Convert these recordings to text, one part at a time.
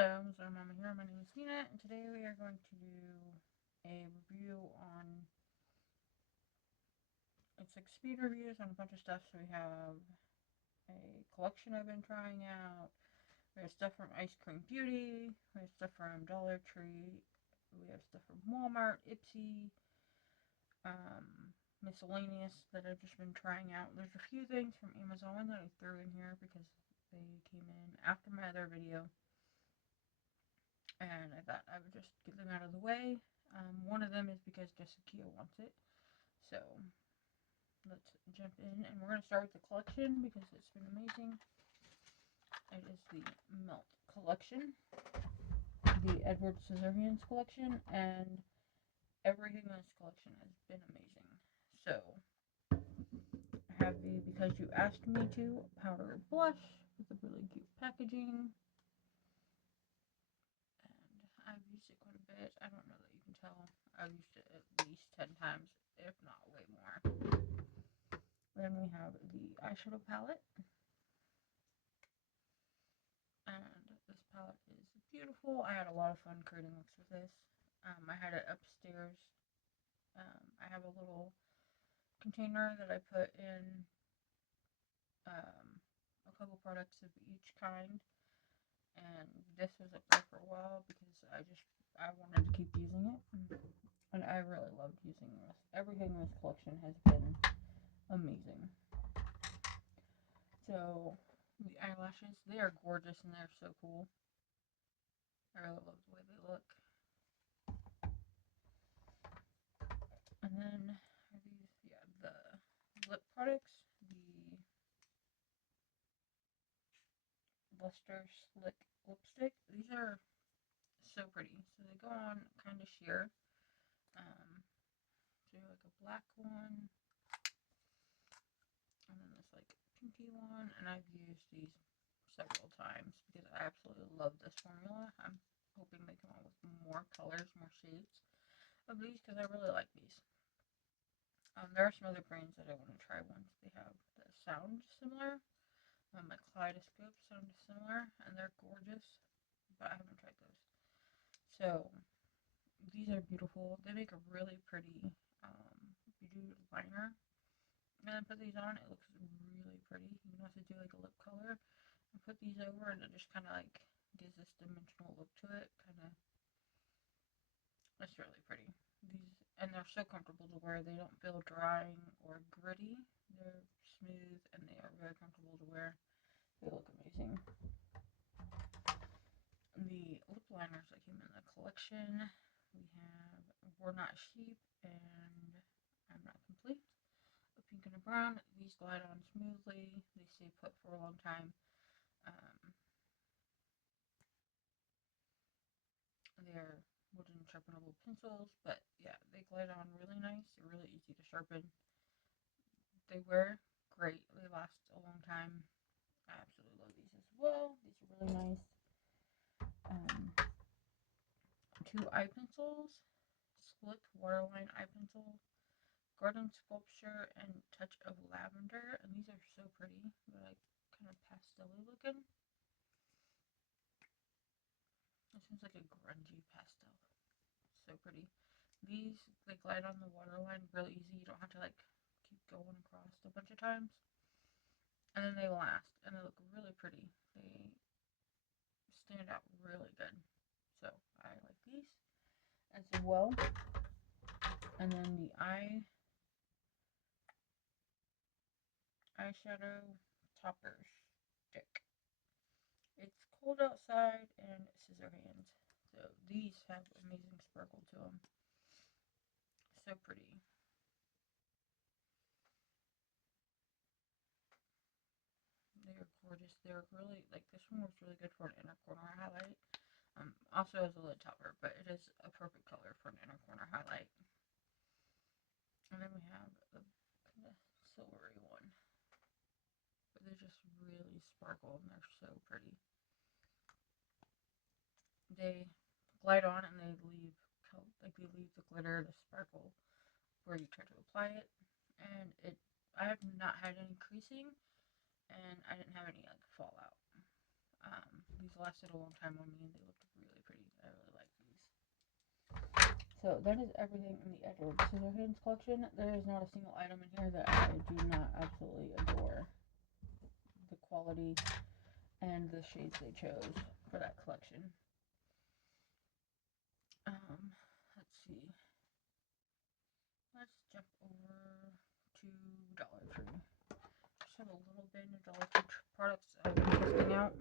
Hello, so Mama here. My name is Nina, and today we are going to do a review on. It's like speed reviews on a bunch of stuff. So we have a collection I've been trying out. We have stuff from Ice Cream Beauty. We have stuff from Dollar Tree. We have stuff from Walmart, Ipsy, um, miscellaneous that I've just been trying out. There's a few things from Amazon that I threw in here because they came in after my other video, and I thought I would just get them out of the way. One of them is because Jessica wants it. So let's jump in, and we're going to start with the collection because it's been amazing. It is the Melt collection, the Edward Scissorhands collection, and everything in this collection has been amazing. So I have the Because You Asked Me To powder blush with a really cute packaging. And I've used it quite a bit. I don't know that you can tell. I've used it at least 10 times, if not way more. Then we have the eyeshadow palette. And this palette is beautiful. I had a lot of fun creating looks with this. I had it upstairs. I have a little container that I put in a couple products of each kind. And this was up there for a while because I wanted to keep using it. And I really loved using this. Everything in this collection has been amazing. So, the eyelashes, they are gorgeous and they're so cool. I really love the way they look. And then are these, the lip products, the Luster Slick Lipstick. These are so pretty. So they go on kind of sheer. So like a black one, and then this like pinky one, and I've used these several times because I absolutely love this formula. I'm hoping they come out with more colors, more shades of these because I really like these. There are some other brands that I want to try once they have that sound similar. My Kaleidoscope sound similar, and they're gorgeous, but I haven't tried those. So these are beautiful. They make a really pretty beauty liner. And then put these on, it looks really pretty. You can also do like a lip color and put these over, and it just kind of like gives this dimensional look to it. It's really pretty. And they're so comfortable to wear. They don't feel drying or gritty. They're smooth and they are very comfortable to wear. They look amazing. The lip liners that came in the collection, we have We're Not Sheep and I'm Not Complete. A pink and a brown. These glide on smoothly. They stay put for a long time. Um, they're wooden sharpenable pencils, but yeah, they glide on really nice. They're really easy to sharpen. They wear great. They last a long time. I absolutely love these as well. These are really nice. Um, Two eye pencils. Slick waterline eye pencil. Garden sculpture and touch of lavender. And these are so pretty. They're like kind of pastel-y looking. It seems like a grungy pastel. So pretty. These, they glide on the waterline really easy. You don't have to like keep going across a bunch of times. And then they last. And they look really pretty. They stand out really good. So I like these as well. And then the eyeshadow topper stick. It's cold outside and scissor hands. So these have amazing sparkle to them. So pretty. They're gorgeous. They're really, like, this one works really good for an inner corner highlight. Also as a lid topper, but it is a perfect color for an inner corner highlight. And then we have the kind of silvery one. But they just really sparkle and they're so pretty. They glide on and they leave the glitter, the sparkle where you try to apply it. And I have not had any creasing and I didn't have any like fallout. these lasted a long time on me and they looked really pretty. I really like these. So that is everything in the Edward Scissorhands collection. There is not a single item in here that I do not absolutely adore. The quality and the shades they chose for that collection. Let's see. Let's jump over to Dollar Tree. Just have a little bit of Dollar Tree products I've been testing out.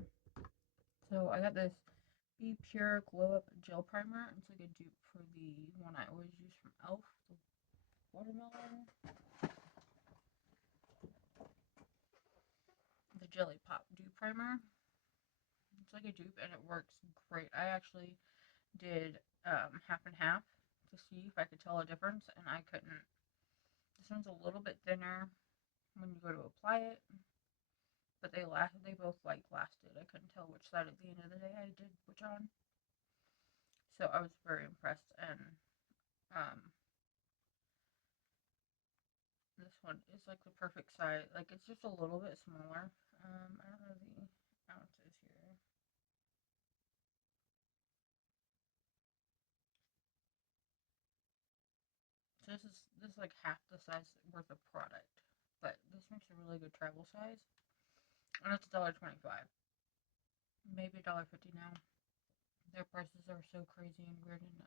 So I got this Be Pure Glow Up Gel Primer. It's like a dupe for the one I always use from e.l.f. The watermelon. The Jelly Pop Dew Primer. It's like a dupe and it works great. I actually did half and half to see if I could tell a difference, and I couldn't. This one's a little bit thinner when you go to apply it, but they both like lasted. I couldn't tell which side at the end of the day I did which on. So I was very impressed, and this one is like the perfect size. Like it's just a little bit smaller. I don't know the ounces here. So this is like half the size worth of product, but this makes a really good travel size, and it's $1.25, maybe $1.50 now. Their prices are so crazy and weird and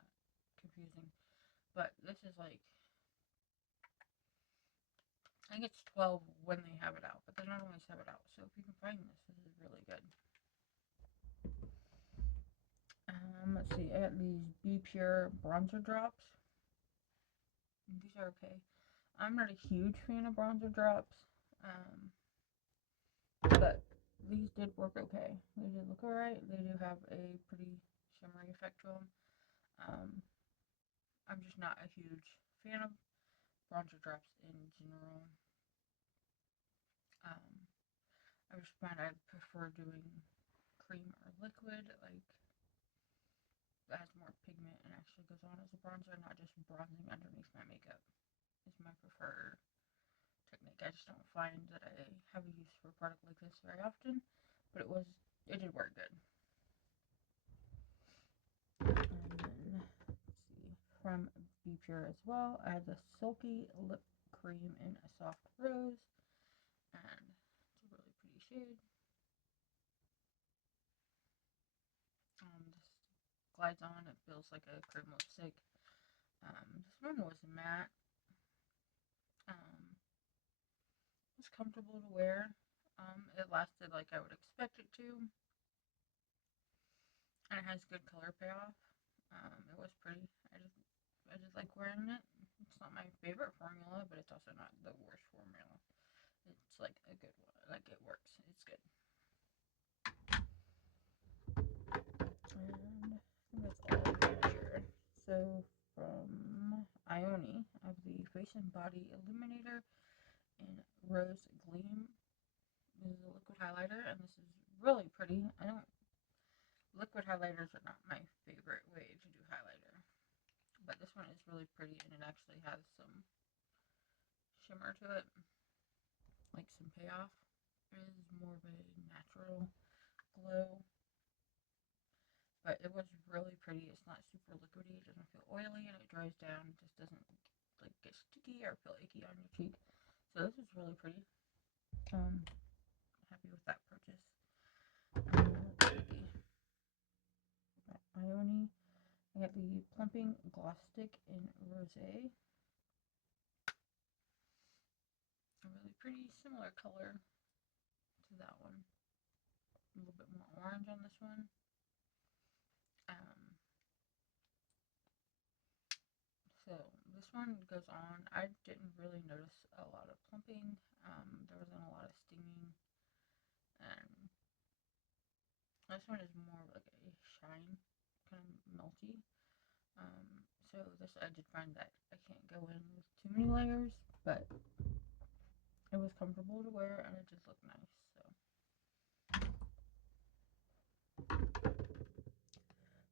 confusing, but this is like I think it's 12 when they have it out, but they don't always have it out. So if you can find this, this is really good. Let's see, I got these Be Pure bronzer drops. These are okay. I'm not a huge fan of bronzer drops, but these did work okay. They did look alright. They do have a pretty shimmery effect to them. I'm just not a huge fan of bronzer drops in general. I just find I prefer doing cream or liquid, like that has more pigment and actually goes on as a bronzer, not just bronzing underneath my makeup. Is my preferred technique. I just don't find that I have a use for a product like this very often, but it did work good. And then, let's see, from Be Pure as well, I have the Silky Lip Cream in a Soft Rose, and it's a really pretty shade. This glides on, it feels like a cream lipstick. This one was matte. It's comfortable to wear. It lasted like I would expect it to, and it has good color payoff. It was pretty. I just like wearing it. It's not my favorite formula, but it's also not the worst formula. It's like a good one. Like it works. It's good. And that's all I have here. So from Ioni, I have the Face and Body Illuminator in Rose Gleam. This is a liquid highlighter, and this is really pretty. Liquid highlighters are not my favorite way to do highlighter, but this one is really pretty, and it actually has some shimmer to it, like some payoff. It is more of a natural glow, but it was really pretty. It's not super liquidy, it doesn't feel oily, and it dries down. It just doesn't like get sticky or feel icky on your cheek. So this is really pretty. Happy with that purchase. Let's see. Ioni. I got the Plumping Gloss Stick in Rosé. A really pretty similar color to that one. A little bit more orange on this one. So this one goes on. I didn't really notice a lot of plumping. There wasn't a lot of stinging. And this one is more like a shine, kind of melty. So this I did find that I can't go in with too many layers, but it was comfortable to wear and it just looked nice. So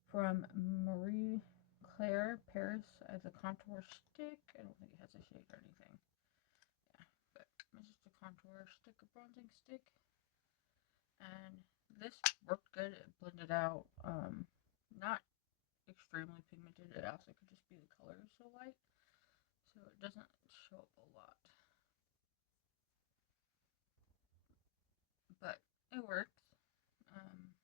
from Marie Claire Paris as a contour stick. I don't think it has a shade or anything. Yeah, but it's just a contour stick, a bronzing stick. And this worked good. It blended out. Not extremely pigmented. It also could just be the color is so light, so it doesn't show up a lot. But it works. Um,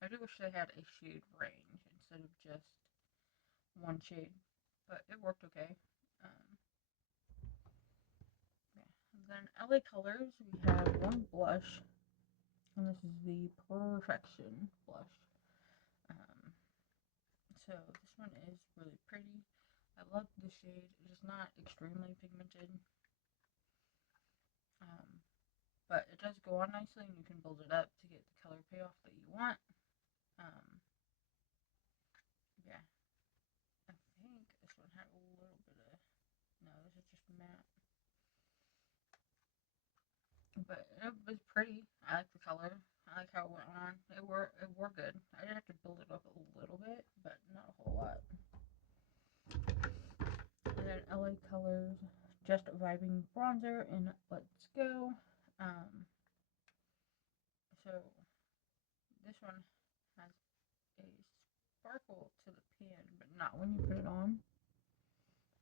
I do wish they had a shade range instead of just one shade, but it worked okay. Um, yeah. And then LA Colors, we have one blush, and this is the Perfection blush. Um, so this one is really pretty. I love the shade. It is not extremely pigmented, um, but it does go on nicely, and you can build it up to get the color payoff that you want. Um, yeah, I think this one had a little bit of. No, this is just matte. But it was pretty. I like the color. I like how it went on. It wore good. I did have to build it up a little bit, but not a whole lot. And then LA Colors Just Vibing Bronzer in Let's Go. Um, so this one has a sparkle to the pan, but not when you put it on.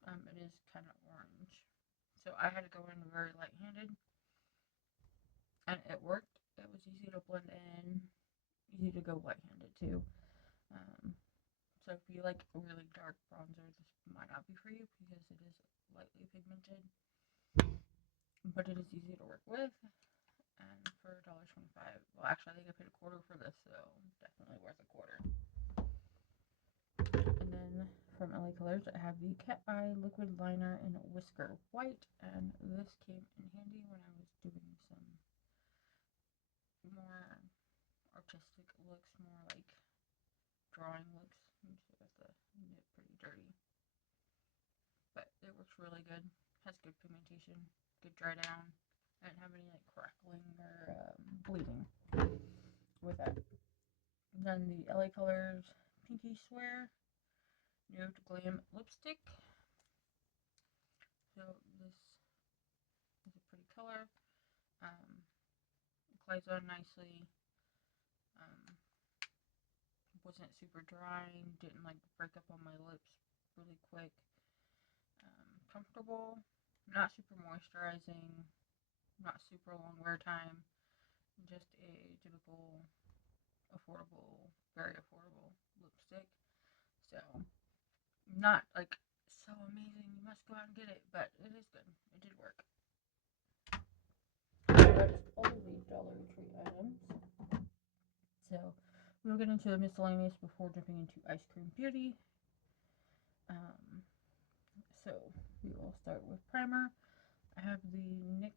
It is kind of orange. So I had to go in very light-handed, and it worked. It was easy to blend in, easy to go light-handed too. Um, So if you like a really dark bronzer, this might not be for you because it is lightly pigmented, but it is easy to work with. And for $1.25, well, actually, I think I paid a quarter for this, so definitely worth a quarter. And then from LA Colors, I have the Cat Eye Liquid Liner in Whisker White, and this came in handy when I was doing some more artistic looks, more like drawing looks. You see with the nib pretty dirty. But it works really good. Has good pigmentation, good dry down. I didn't have any like crackling or bleeding with that. And then the LA Colors Pinky Swear Nude Glam Lipstick. So this is a pretty color. It glides on nicely. Um, wasn't super drying. Didn't like break up on my lips really quick. Comfortable. Not super moisturizing. Not super long wear time. Just a typical affordable, very affordable lipstick. So, not like so amazing, you must go out and get it, but it is good. It did work. That's all the Dollar Tree items. So, we'll get into the miscellaneous before jumping into Ice Cream Beauty. Um, so, we will start with primer. I have the NYX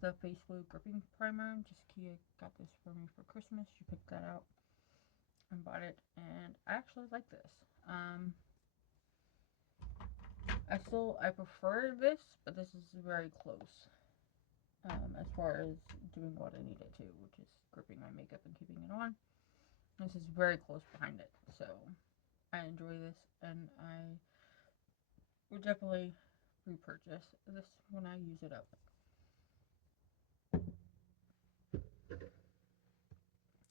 The Face Glue Gripping Primer. Just Kia got this for me for Christmas. She picked that out and bought it, and I actually like this. I prefer this, but this is very close as far as doing what I need it to, which is gripping my makeup and keeping it on. This is very close behind it, so I enjoy this, and I would definitely repurchase this when I use it up.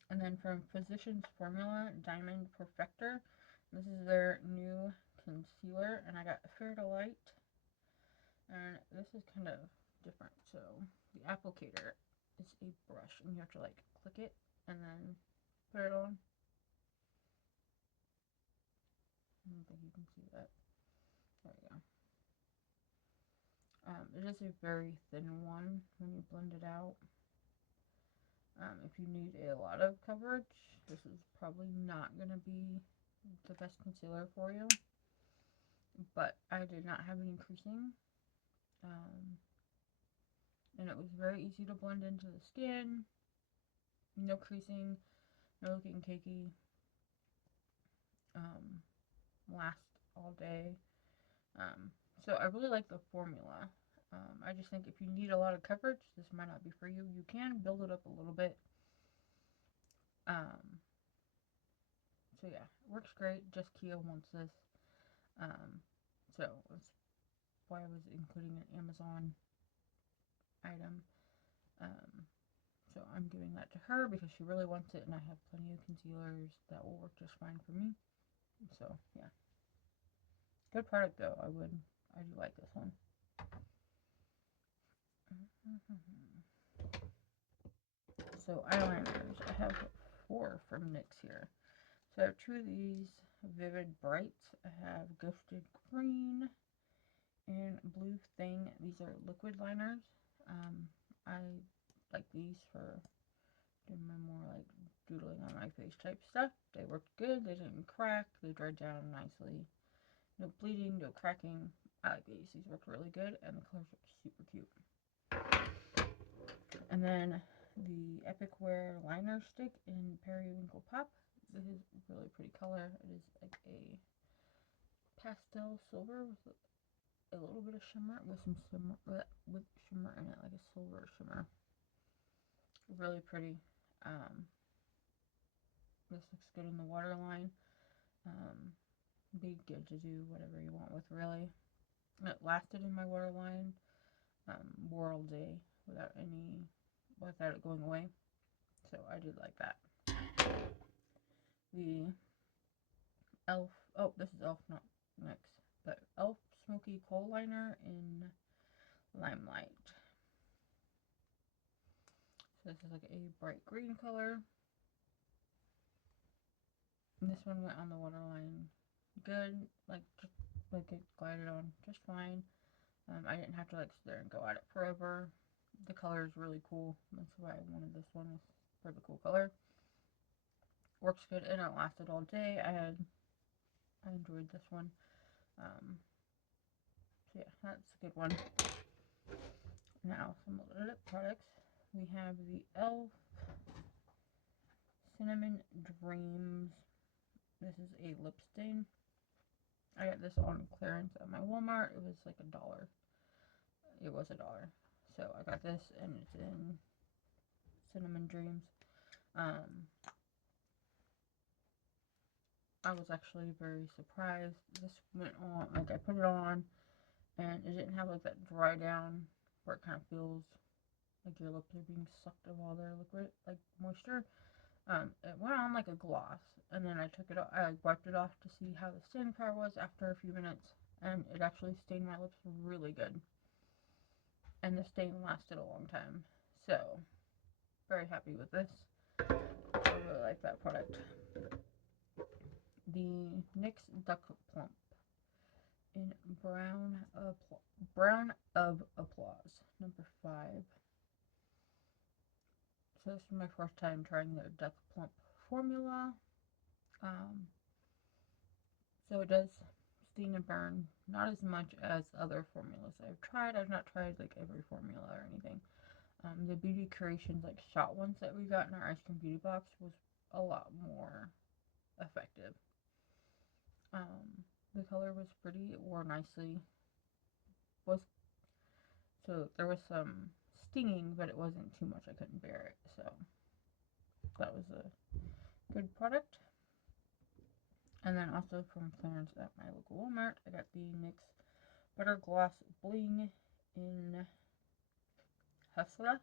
And then from Physicians Formula Diamond Perfector, this is their new concealer, and I got Fair to Light, and this is kind of different. So the applicator is a brush, and you have to like click it and then put it on. I don't think you can see that. There you go. It is a very thin one when you blend it out. If you need a lot of coverage, this is probably not going to be the best concealer for you. But I did not have any creasing. And it was very easy to blend into the skin. No creasing, no looking cakey. Last all day. So I really like the formula. I just think if you need a lot of coverage, this might not be for you. You can build it up a little bit. So yeah, it works great. Just Kia wants this. So that's why I was including an Amazon item. So I'm giving that to her because she really wants it, and I have plenty of concealers that will work just fine for me. So yeah, good product though. I do like this one. So eyeliners, I have 4 from NYX here. So I have 2 of these Vivid Brights. I have Gifted Green and Blue Thing. These are liquid liners. I like these for doing my more like doodling on my face type stuff. They worked good. They didn't crack. They dried down nicely. No bleeding, no cracking. I like these. These worked really good, and the colors are super cute. And then the Epic Wear liner stick in Periwinkle Pop. This is a really pretty color. It is like a pastel silver with a little bit of shimmer, with some shimmer, with shimmer in it, like a silver shimmer. Really pretty. This looks good in the waterline. Be good to do whatever you want with, really. It lasted in my waterline. Wore all day without it going away. So I did like that. The e.l.f. Oh, this is e.l.f. not NYX, but e.l.f. Smoky Kohl Liner in Limelight. So this is like a bright green color. And this one went on the waterline good, like it glided on just fine. I didn't have to like sit there and go at it forever. The color is really cool. That's why I wanted this one. It's a pretty cool color. Works good, and it lasted all day. I enjoyed this one. So yeah, that's a good one. Now some lip products. We have the e.l.f. Cinnamon Dreams. This is a lip stain. I got this on clearance at my Walmart. It was like $1. It was $1. So I got this, and it's in Cinnamon Dreams. I was actually very surprised. This went on, like I put it on, and it didn't have like that dry down where it kind of feels like your lips are being sucked of all their liquid, like moisture. It went on like a gloss, and then I took it off, I like wiped it off to see how the staying power was after a few minutes, and it actually stained my lips really good. And the stain lasted a long time. So, very happy with this. I really like that product. The NYX Duck Plump in Brown of Applause, number 5. So this is my first time trying their Duck Plump formula. So it does sting and burn, not as much as other formulas I've tried. I've not tried like every formula or anything. The Beauty Creations like shot ones that we got in our Ice Cream Beauty box was a lot more effective. The color was pretty. It wore nicely. So there was some stinging, but it wasn't too much. I couldn't bear it. So that was a good product. And then also from clearance at my local Walmart, I got the NYX Butter Gloss Bling in Hustler.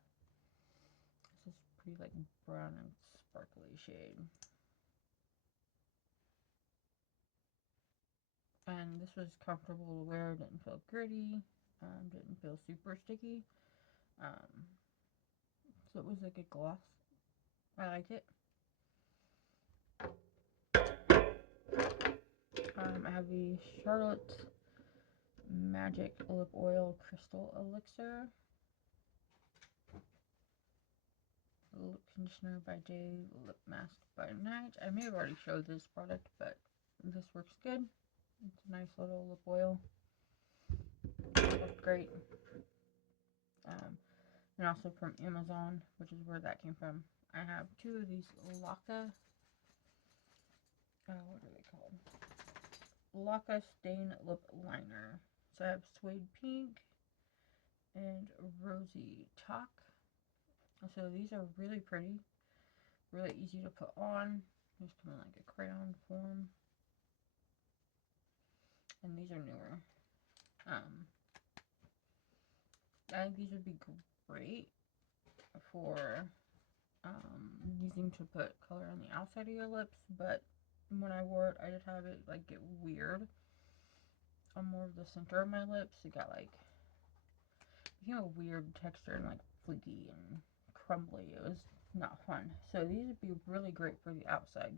This is pretty like brown and sparkly shade. And this was comfortable to wear, didn't feel gritty, didn't feel super sticky. So it was a good gloss. I liked it. I have the Charlotte Magic Lip Oil Crystal Elixir. Lip conditioner by day, lip mask by night. I may have already showed this product, but this works good. It's a nice little lip oil. It looks great. And also from Amazon, which is where that came from. I have 2 of these Laka. What are they called? Laka Stain Lip Liner. So I have Suede Pink and Rosy Talk. So these are really pretty, really easy to put on. Just come in like a crayon form. And these are newer. I think these would be great for using to put color on the outside of your lips, but when I wore it, I did have it like get weird on more of the center of my lips. It got like, became a weird texture and like flaky and crumbly. It was not fun. So these would be really great for the outside,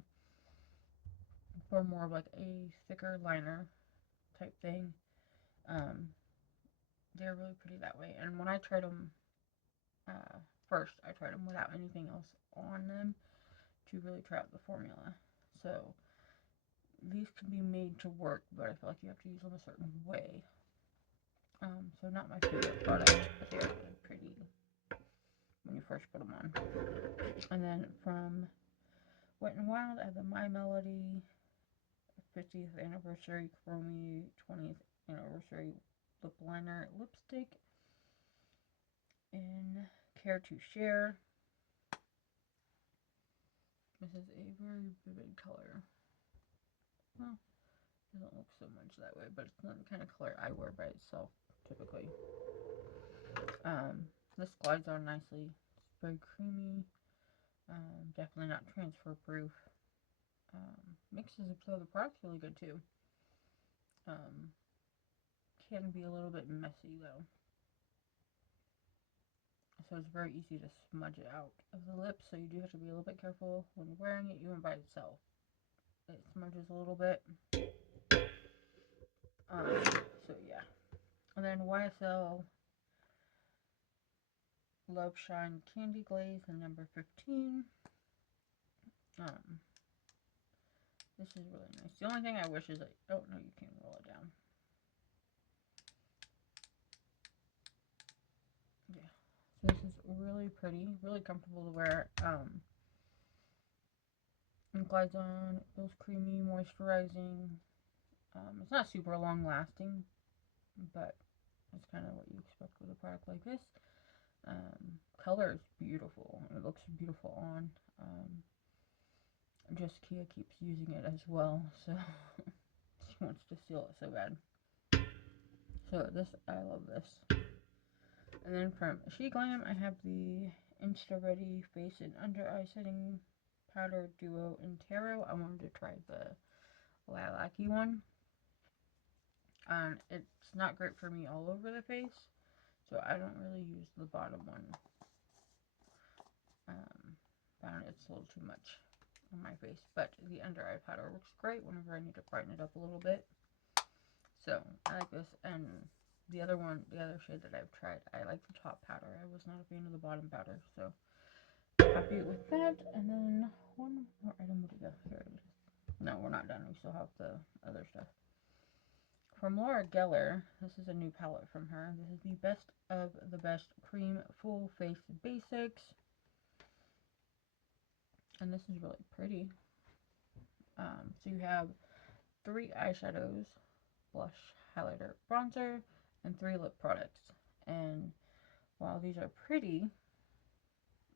for more of like a thicker liner type thing. Um, they're really pretty that way. And when I tried them first, I tried them without anything else on them to really try out the formula. So these can be made to work, but I feel like you have to use them a certain way. So not my favorite product, but they are really pretty when you first put them on. And then from Wet n Wild, I have the My Melody 50th Anniversary Chromie 20th Anniversary Lip Liner Lipstick in Care to Share. This is a very vivid color. Well, it doesn't look so much that way, but it's not the kind of color I wear by itself typically. This glides on nicely. It's very creamy. Definitely not transfer proof. Mixes it so the product's really good too. Can be a little bit messy though. So it's very easy to smudge it out of the lips, so you do have to be a little bit careful when you're wearing it, even by itself. It smudges a little bit. So yeah. And then YSL Love Shine Candy Glaze in number 15. This is really nice. The only thing I wish is I don't know, you can roll it down. Yeah. So this is really pretty, really comfortable to wear. And glides on, it feels creamy, moisturizing. It's not super long lasting, but it's kind of what you expect with a product like this. Color is beautiful. It looks beautiful on. Just Kia keeps using it as well, so she wants to steal it so bad. So this, I love this. And then from She Glam, I have the Insta Ready Face and Under Eye Setting Powder Duo in Tarot. I wanted to try the lilac-y one. It's not great for me all over the face, so I don't really use the bottom one. Found it's a little too much on my face, but the under eye powder works great whenever I need to brighten it up a little bit. So I like this, and the other shade that I've tried, I like the top powder. I was not a fan of the bottom powder, so happy with that. And then one more item. Where to go? Here it is. No, we're not done. We still have the other stuff. From Laura Geller, this is a new palette from her. This is the Best of the Best Cream Full Face Basics. And this is really pretty. So you have 3 eyeshadows, blush, highlighter, bronzer, and 3 lip products. And while these are pretty,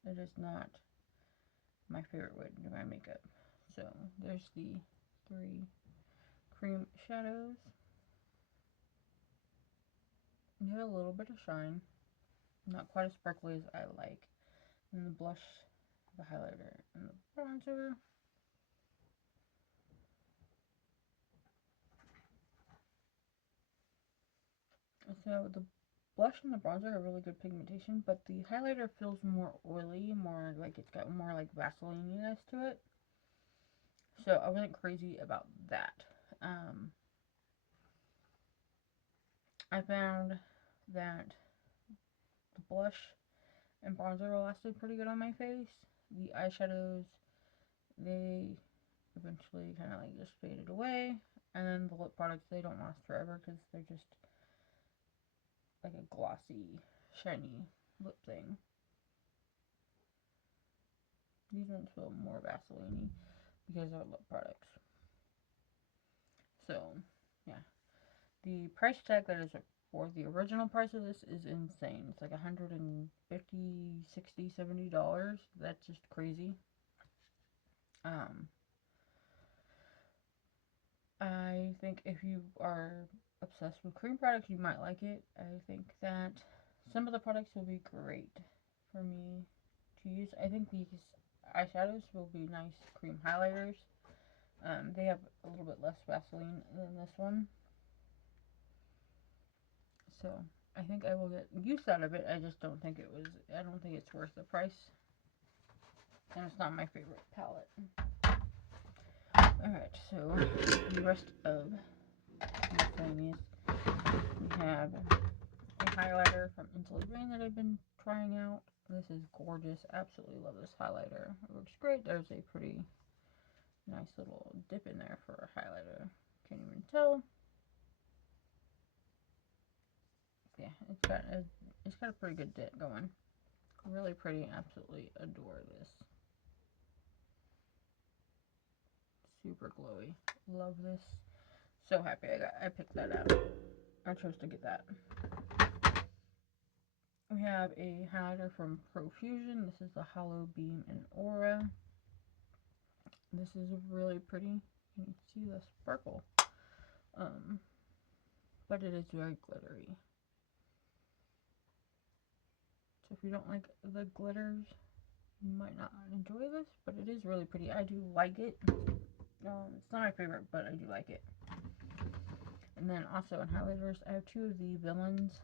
it is not my favorite way to do my makeup. So there's the 3 cream shadows. You have a little bit of shine, not quite as sparkly as I like. And the blush, the highlighter, and the bronzer. So the blush and the bronzer are really good pigmentation, but the highlighter feels more oily, more like it's got more like Vaseline-ness to it. So I wasn't crazy about that. I found that the blush and bronzer lasted pretty good on my face. The eyeshadows, they eventually kind of like just faded away. And then the lip products, they don't last forever because they're just like a glossy, shiny lip thing. These ones feel more Vaseline-y because they're lip products. So, yeah. The price tag that is for the original price of this is insane. It's like $150, $60, $70. That's just crazy. I think if you are obsessed with cream products, you might like it. I think that some of the products will be great for me to use. I think these eyeshadows will be nice cream highlighters. They have a little bit less Vaseline than this one. So I think I will get use out of it. I just don't think I don't think it's worth the price. And it's not my favorite palette. Alright, so the rest of miscellaneous, we have a highlighter from Insulated Rain that I've been trying out. This is gorgeous. Absolutely love this highlighter. It works great. There's a pretty nice little dip in there for a highlighter. Can't even tell. Yeah, it's got a pretty good dip going. Really pretty. Absolutely adore this. Super glowy. Love this. So happy I picked that out. I chose to get that. We have a highlighter from Profusion. This is the Hollow Beam and Aura. This is really pretty. You can see the sparkle. But it is very glittery. So if you don't like the glitters, you might not enjoy this, but it is really pretty. I do like it. It's not my favorite, but I do like it. And then also in highlighters, I have two of the Villains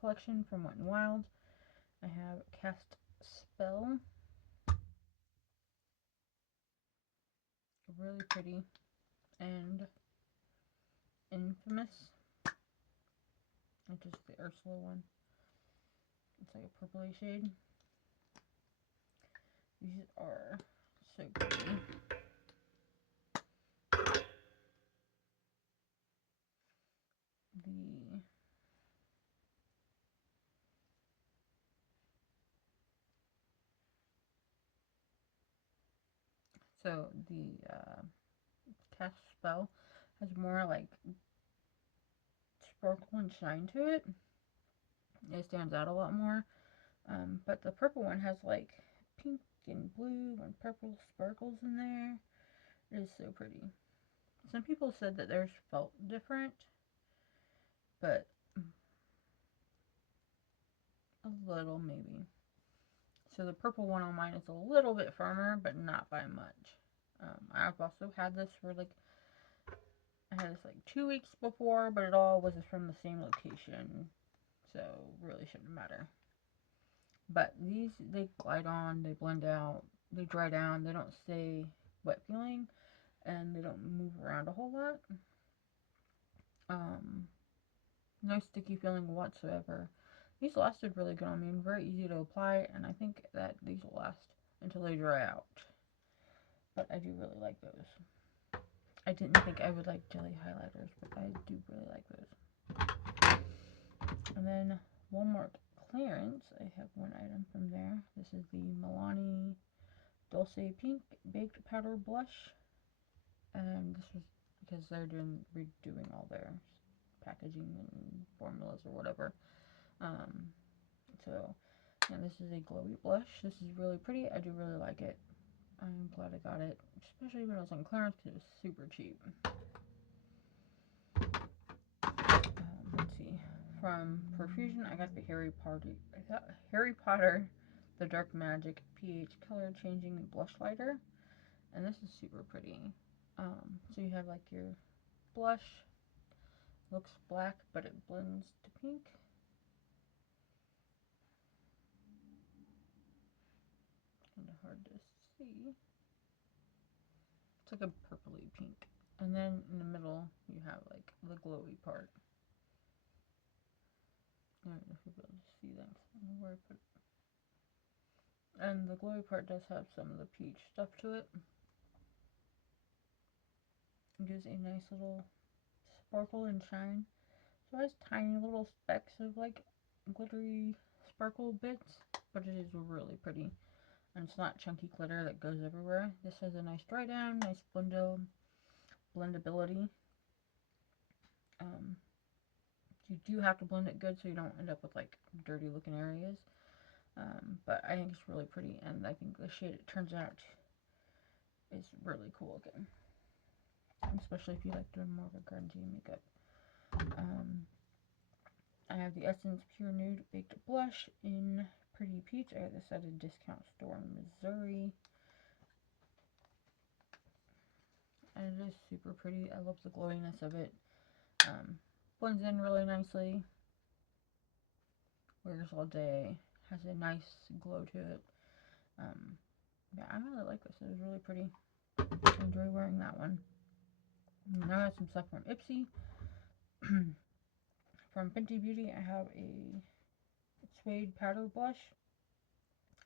collection from Wet n Wild. I have Cast Spell. Really pretty. And Infamous. Which is the Ursula one. It's like a purpley shade. These are so pretty. The Cast Spell has more like sparkle and shine to it. It stands out a lot more. But the purple one has like pink and blue and purple sparkles in there. It is so pretty. Some people said that theirs felt different, but a little maybe. So the purple one on mine is a little bit firmer, but not by much. I've also had this for like, I had this like 2 weeks before, but it all was from the same location, so really shouldn't matter. But these, they glide on, they blend out, they dry down, they don't stay wet feeling, and they don't move around a whole lot. No sticky feeling whatsoever. These lasted really good on me and very easy to apply, and I think that these will last until they dry out. But I do really like those. I didn't think I would like jelly highlighters, but I do really like those. And then Walmart clearance, I have one item from there. This is the Milani Dulce Pink Baked Powder Blush. And this was because they're redoing all their packaging and formulas or whatever. And this is a glowy blush. This is really pretty. I do really like it. I'm glad I got it, especially when it was on clearance because it was super cheap. Let's see. From Profusion, I got the Harry Potter, the Dark Magic pH Color Changing Blush Lighter, and this is super pretty. So you have like your blush, looks black, but it blends to pink. Kind of hard to see. It's like a purpley pink. And then in the middle, you have like the glowy part. I don't know if you'll be able to see that. I don't know where I put it. And the glowy part does have some of the peach stuff to it. It gives a nice little sparkle and shine. So it has tiny little specks of like glittery sparkle bits, but it is really pretty. And it's not chunky glitter that goes everywhere. This has a nice dry down, nice blendability. You do have to blend it good so you don't end up with like dirty looking areas. But I think it's really pretty, and I think the shade it turns out is really cool looking. Especially if you like doing more of a grungy makeup. I have the Essence Pure Nude Baked Blush in Pretty Peach. I got this at a discount store in Missouri. And it is super pretty. I love the glowiness of it. Blends in really nicely. Wears all day. Has a nice glow to it. Yeah, I really like this. It is really pretty. I enjoy wearing that one. Now I have some stuff from Ipsy. From Fenty Beauty, I have a suede powder blush.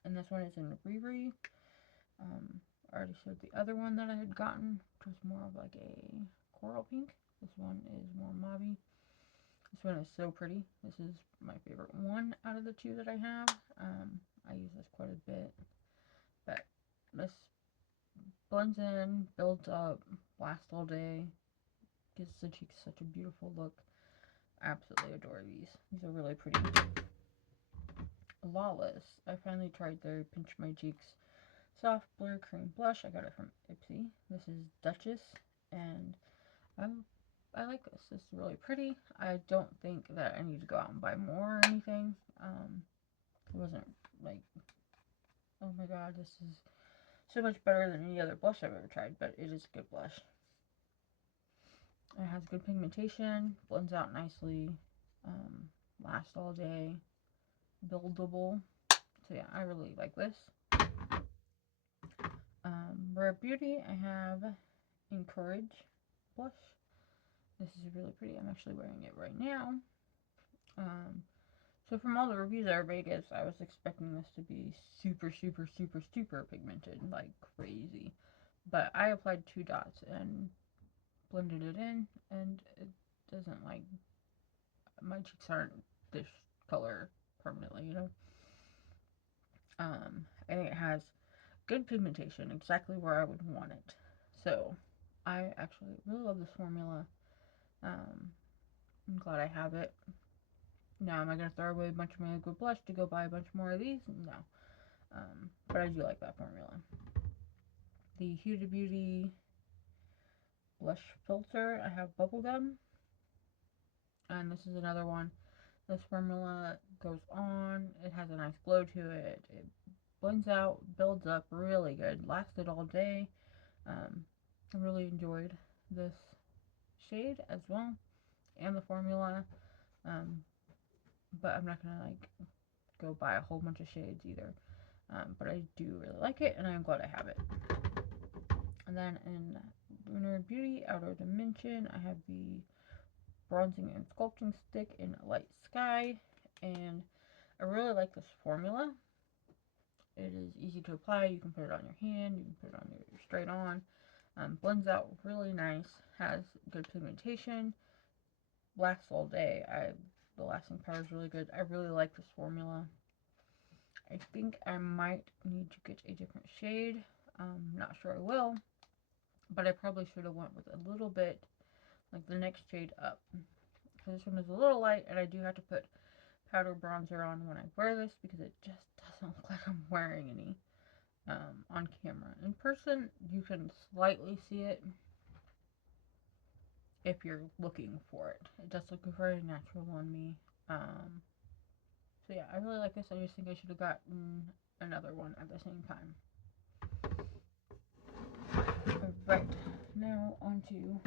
And this one is in Riri. I already showed the other one that I had gotten, which was more of like a coral pink. This one is more mauvey. This one is so pretty. This is my favorite one out of the two that I have. I use this quite a bit. But this blends in, builds up, lasts all day, gives the cheeks such a beautiful look. Absolutely adore these. These are really pretty. Lawless. I finally tried their Pinch My Cheeks Soft Blur Cream Blush. I got it from Ipsy. This is Duchess, and I like this. This is really pretty. I don't think that I need to go out and buy more or anything. It wasn't like, oh my god, this is so much better than any other blush I've ever tried, but it is a good blush. It has good pigmentation, blends out nicely, lasts all day, buildable. So yeah, I really like this. Rare Beauty, I have Encourage blush. This is really pretty. I'm actually wearing it right now. So from all the reviews everybody gives, I was expecting this to be super, super, super, super pigmented, like crazy. But I applied 2 dots and blended it in, and it doesn't, like, my cheeks aren't this color permanently, you know? And it has good pigmentation, exactly where I would want it. So, I actually really love this formula. I'm glad I have it. Now, am I going to throw away a bunch of my liquid blush to go buy a bunch more of these? No. But I do like that formula. The Huda Beauty blush filter, I have Bubblegum. And this is another one. This formula goes on. It has a nice glow to it. It blends out, builds up really good. Lasted all day. I really enjoyed this shade as well. And the formula. But I'm not going to, like, go buy a whole bunch of shades either. But I do really like it, and I'm glad I have it. And then in Lunar Beauty Outer Dimension, I have the Bronzing and Sculpting Stick in Light Sky, and I really like this formula. It is easy to apply. You can put it on your hand, you can put it on your straight on. Blends out really nice, has good pigmentation, lasts all day. The lasting power is really good. I really like this formula. I think I might need to get a different shade. Not sure I will, but I probably should have went with a little bit, like the next shade up. Because this one is a little light, and I do have to put powder bronzer on when I wear this, because it just doesn't look like I'm wearing any on camera. In person, you can slightly see it if you're looking for it. It does look very natural on me. So yeah, I really like this. I just think I should have gotten another one at the same time. Alright, now on to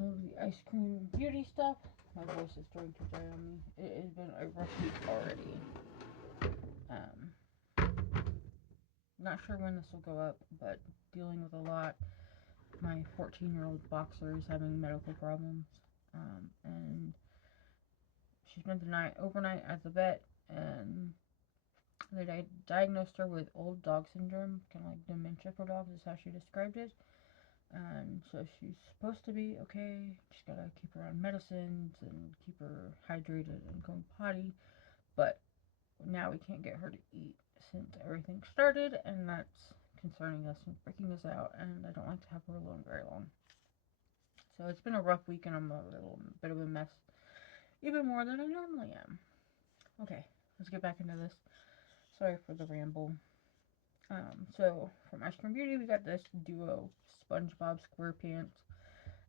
all of the ice cream beauty stuff. My voice is starting to die on me. It has been a rough week already. Not sure when this will go up, but dealing with a lot. My 14-year-old boxer is having medical problems, and she spent the night overnight at the vet, and they diagnosed her with old dog syndrome, kind of like dementia for dogs is how she described it. And so she's supposed to be okay. She's got to keep her on medicines and keep her hydrated and going potty, but now we can't get her to eat since everything started, and that's concerning us and freaking us out, and I don't like to have her alone very long. So it's been a rough week, and I'm a little bit of a mess, even more than I normally am. Okay, let's get back into this. Sorry for the ramble. So from Ice Cream Beauty, we got this duo SpongeBob SquarePants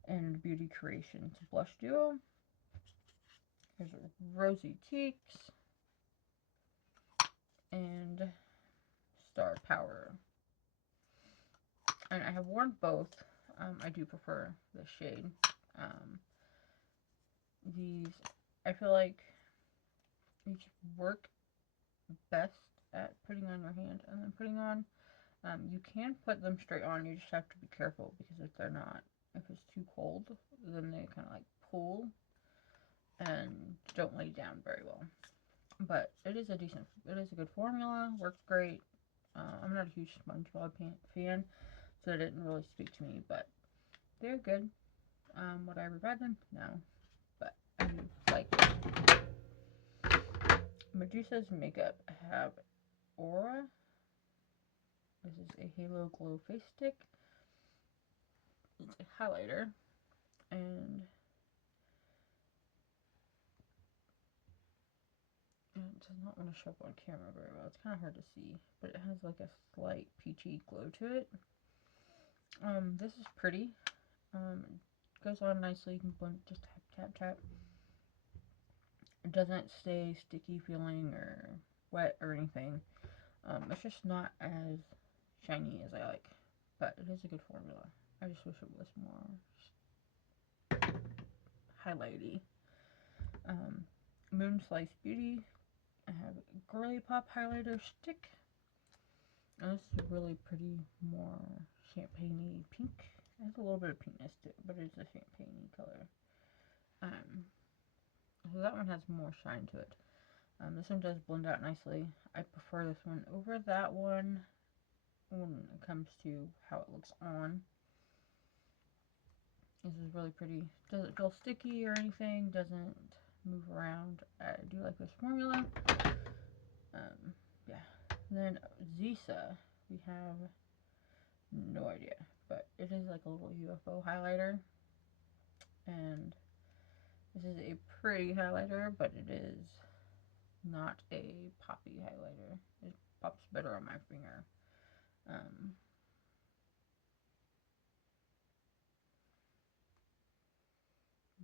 and Beauty Creations blush duo. Here's Rosy Cheeks. and Star Power. And I have worn both. I do prefer the shade. Um, these, I feel like each work best at putting on your hand and then putting on. You can put them straight on, you just have to be careful because if it's too cold, then they kind of like pull and don't lay down very well. But it is a good formula, works great. I'm not a huge SpongeBob fan, so it didn't really speak to me, but they're good. Would I ever buy them? No, but I do like them. Medusa's makeup have Aura. This is a Halo Glow Face Stick. It's a highlighter, and it does not want to show up on camera very well. It's kind of hard to see, but it has like a slight peachy glow to it. This is pretty. It goes on nicely. You can blend, just tap, tap, tap. It doesn't stay sticky feeling or wet or anything. It's just not as shiny as I like, but it is a good formula. I just wish it was more highlighty. Moon Slice Beauty. I have a Girly Pop highlighter stick. And this is a really pretty, more champagne-y pink. It has a little bit of pinkness to it, but it's a champagne-y color. So that one has more shine to it. This one does blend out nicely. I prefer this one over that one when it comes to how it looks on. This is really pretty. Doesn't feel sticky or anything. Doesn't move around. I do like this formula. Yeah. Then Zisa, we have no idea, but it is like a little UFO highlighter, and this is a pretty highlighter, but it is not a poppy highlighter. It pops better on my finger.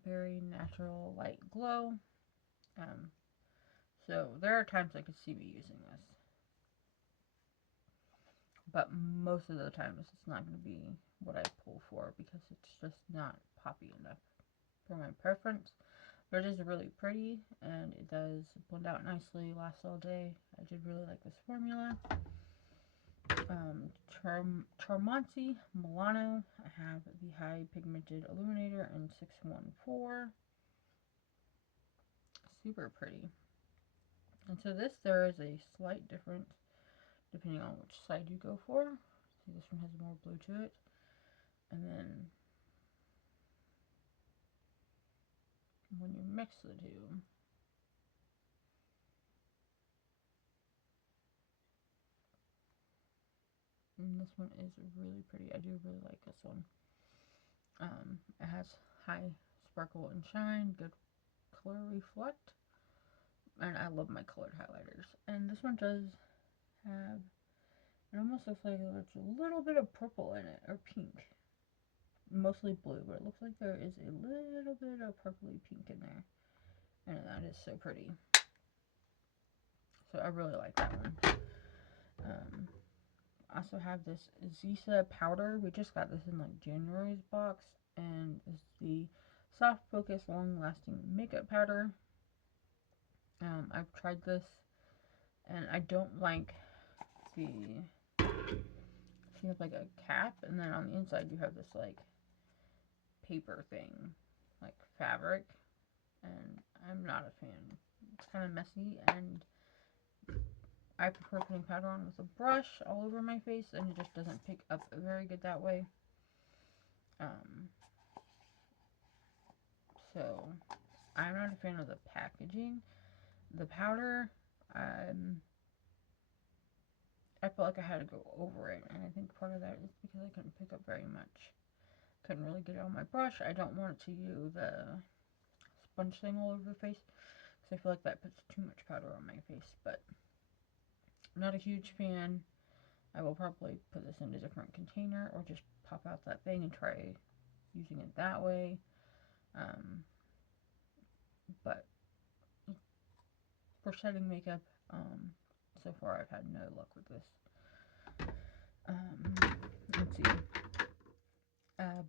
Very natural light glow. So there are times I could see me using this, but most of the times it's not going to be what I pull for because it's just not poppy enough for my preference. But it is really pretty and it does blend out nicely, lasts all day. I did really like this formula. Charmancy Milano. I have the High Pigmented Illuminator in 614. Super pretty. And so there is a slight difference depending on which side you go for. See, this one has more blue to it. And then when you mix the two, and this one is really pretty. I do really like this one. It has high sparkle and shine, good color reflect, and I love my colored highlighters. And this one does have, it almost looks like there's a little bit of purple in it, or pink. Mostly blue, but it looks like there is a little bit of purpley pink in there. And that is so pretty. So I really like that one. I also have this Zisa powder. We just got this in like January's box. And it's the Soft Focus Long Lasting Makeup Powder. I've tried this and I don't like the, you have like a cap and then on the inside you have this like paper thing, like fabric, and I'm not a fan. It's kind of messy and I prefer putting powder on with a brush all over my face and it just doesn't pick up very good that way. So I'm not a fan of the packaging. The powder, I felt like I had to go over it, and I think part of that is because I couldn't pick up very much. Couldn't really get it on my brush. I don't want to use the sponge thing all over the face because I feel like that puts too much powder on my face, but I'm not a huge fan. I will probably put this in a different container or just pop out that thing and try using it that way. But for setting makeup, So far, I've had no luck with this. Let's see.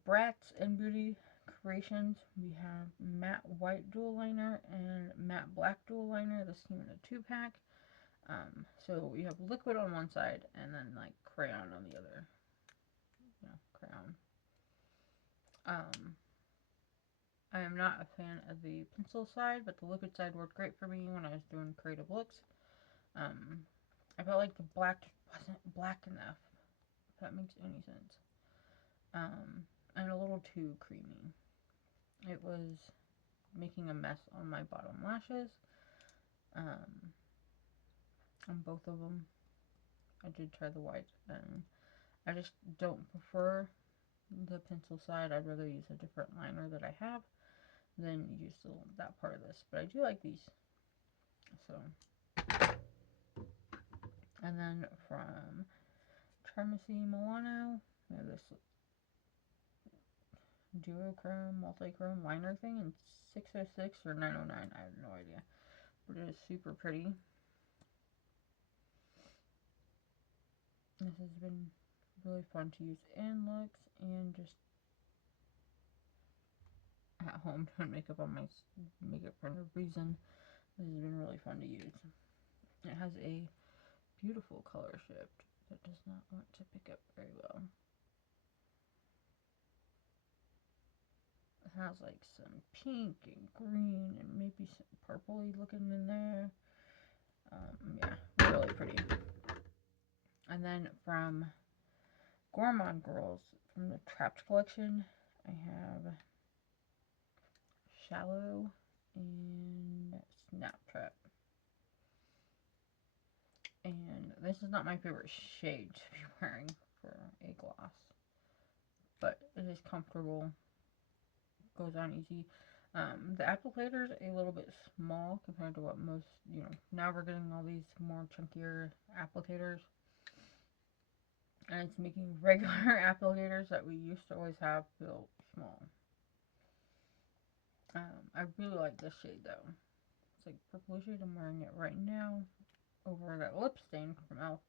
Bratz and Beauty Creations. We have matte white dual liner and matte black dual liner. This came in a 2-pack. So we have liquid on one side and then like crayon on the other. Crayon. I am not a fan of the pencil side, but the liquid side worked great for me when I was doing creative looks. I felt like the black wasn't black enough, if that makes any sense. And a little too creamy. It was making a mess on my bottom lashes. On both of them. I did try the white, and I just don't prefer the pencil side. I'd rather use a different liner that I have than use that part of this. But I do like these. So, and then from Charmacy Milano, we have this duochrome, multi-chrome liner thing in 606 or 909. I have no idea. But it is super pretty. This has been really fun to use in looks and just at home doing makeup on my makeup for no reason. This has been really fun to use. It has a beautiful color shift that does not want to pick up very well. It has like some pink and green and maybe some purpley looking in there. Yeah, really pretty. And then from Gourmand Girls, from the Trapped collection, I have Shallow and Snap Trap. And this is not my favorite shade to be wearing for a gloss, but it is comfortable, goes on easy. The applicator is a little bit small compared to what most, now we're getting all these more chunkier applicators, and it's making regular applicators that we used to always have feel small. I really like this shade though. It's like purple shade. I'm wearing it right now over that lip stain from e.l.f.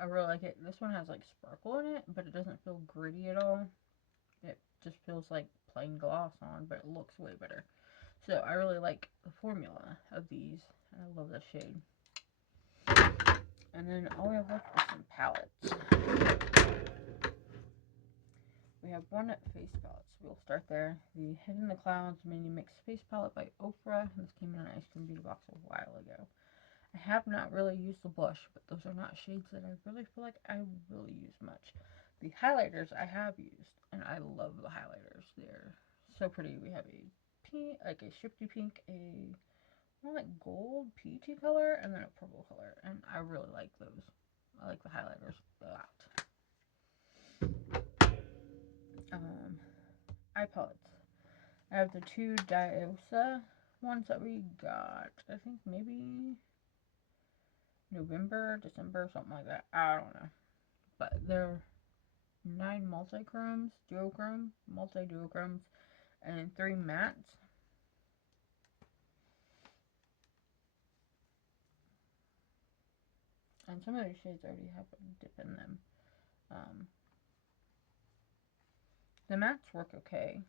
I really like it. This one has like sparkle in it, but it doesn't feel gritty at all. It just feels like plain gloss on, but it looks way better. So I really like the formula of these. I love this shade. And then all we have left is some palettes. We have one face palette, so we'll start there. The Hidden in the Clouds Mini Mix Face Palette by Ofra. This came in an Ice Cream Beauty box a while ago. I have not really used the blush, but those are not shades that I really feel like I really use much. The highlighters I have used, and I love the highlighters. They're so pretty. We have a pink, like a shifty pink, a more like gold peachy color, and then a purple color, and I really like those. I like the highlighters a lot. Eye palettes. I have the two Diosa ones that we got, I think maybe November, December, something like that. I don't know. But they're 9 multi-chromes, duochrome, multi-duochromes, and 3 mattes. And some of these shades already have a dip in them. The mattes work okay.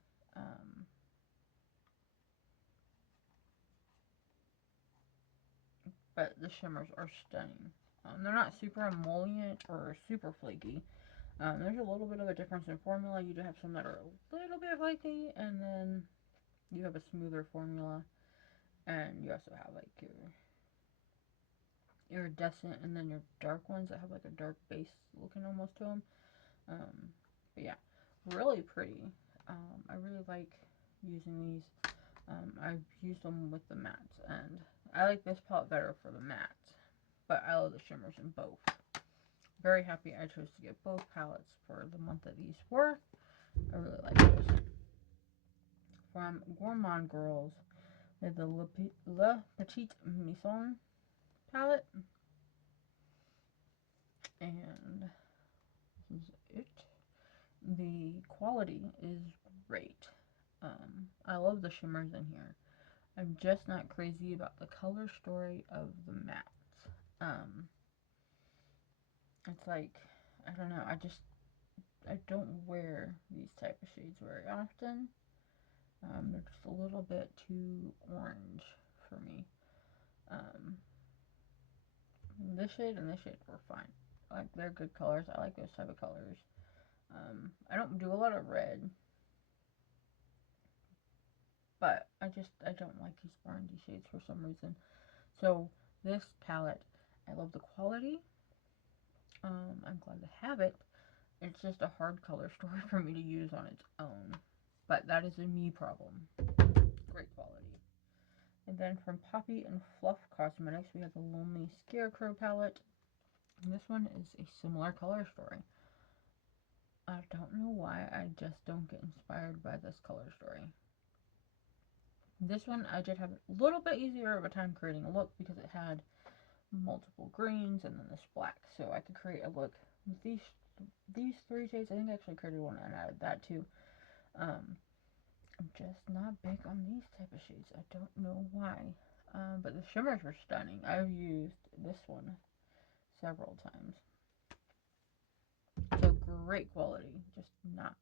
But the shimmers are stunning. They're not super emollient or super flaky. There's a little bit of a difference in formula. You do have some that are a little bit flaky, and then you have a smoother formula, and you also have like your iridescent, and then your dark ones that have like a dark base looking almost to them. But yeah, really pretty. I really like using these. I've used them with the mattes, and I like this palette better for the mattes, but I love the shimmers in both. Very happy I chose to get both palettes for the month that these were. I really like those. From Gourmand Girls, we have the Le Petite Maison palette, and this is it. The quality is great. I love the shimmers in here. I'm just not crazy about the color story of the mattes. Um, it's like, I don't know, I don't wear these type of shades very often. They're just a little bit too orange for me. Um, this shade and this shade were fine. Like, they're good colors. I like those type of colors. I don't do a lot of red, but I don't like these orangey shades for some reason. So this palette, I love the quality. I'm glad to have it. It's just a hard color story for me to use on its own, but that is a me problem. Great quality. And then from Poppy and Fluff Cosmetics, we have the Lonely Scarecrow palette. And this one is a similar color story. I don't know why, I just don't get inspired by this color story. This one I did have a little bit easier of a time creating a look because it had multiple greens and then this black, so I could create a look with these three shades. I think I actually created one and added that too. I'm just not big on these type of shades. I don't know why. But the shimmers were stunning. I've used this one several times. So great quality, just not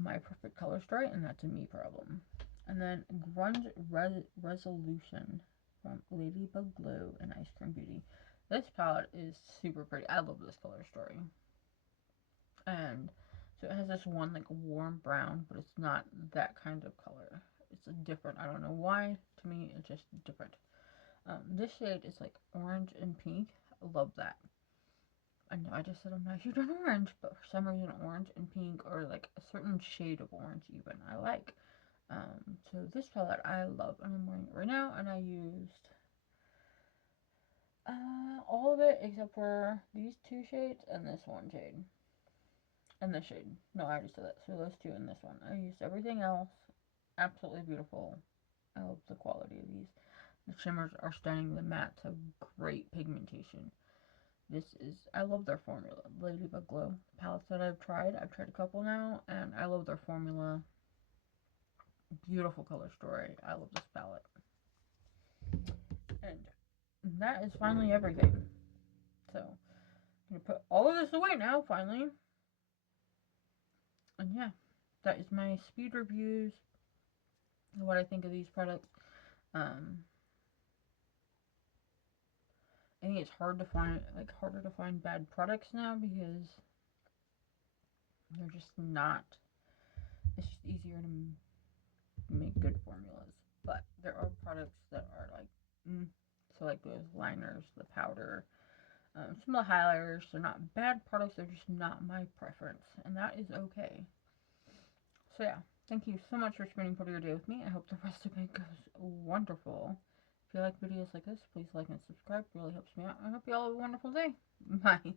my perfect color story, and that's a me problem. And then Grunge Resolution from Ladybug Glow and Ice Cream Beauty. This palette is super pretty. I love this color story. And so it has this one like warm brown, but it's not that kind of color. It's a different, I don't know why. To me, it's just different. This shade is like orange and pink. I love that. I know I just said I'm not huge on orange, but for some reason orange and pink, or like a certain shade of orange even, I like. So this palette I love, and I'm wearing it right now, and I used all of it except for these two shades and this one shade. And this shade. No, I already said that. So those two and this one. I used everything else. Absolutely beautiful. I love the quality of these. The shimmers are stunning. The mattes have great pigmentation. This is, I love their formula. Ladybug Glow palettes that I've tried a couple now, and I love their formula. Beautiful color story. I love this palette. And that is finally everything. So, I'm going to put all of this away now, finally. And yeah, that is my speed reviews, what I think of these products. I think it's hard to find, like, harder to find bad products now because they're just not, it's just easier to make good formulas. But there are products that are like, so like those liners, the powder, some of the highlighters, they're not bad products, they're just not my preference, and that is okay. So yeah, thank you so much for spending part of your day with me. I hope the rest of it goes wonderful. If you like videos like this, please like and subscribe. It really helps me out. I hope you all have a wonderful day. Bye.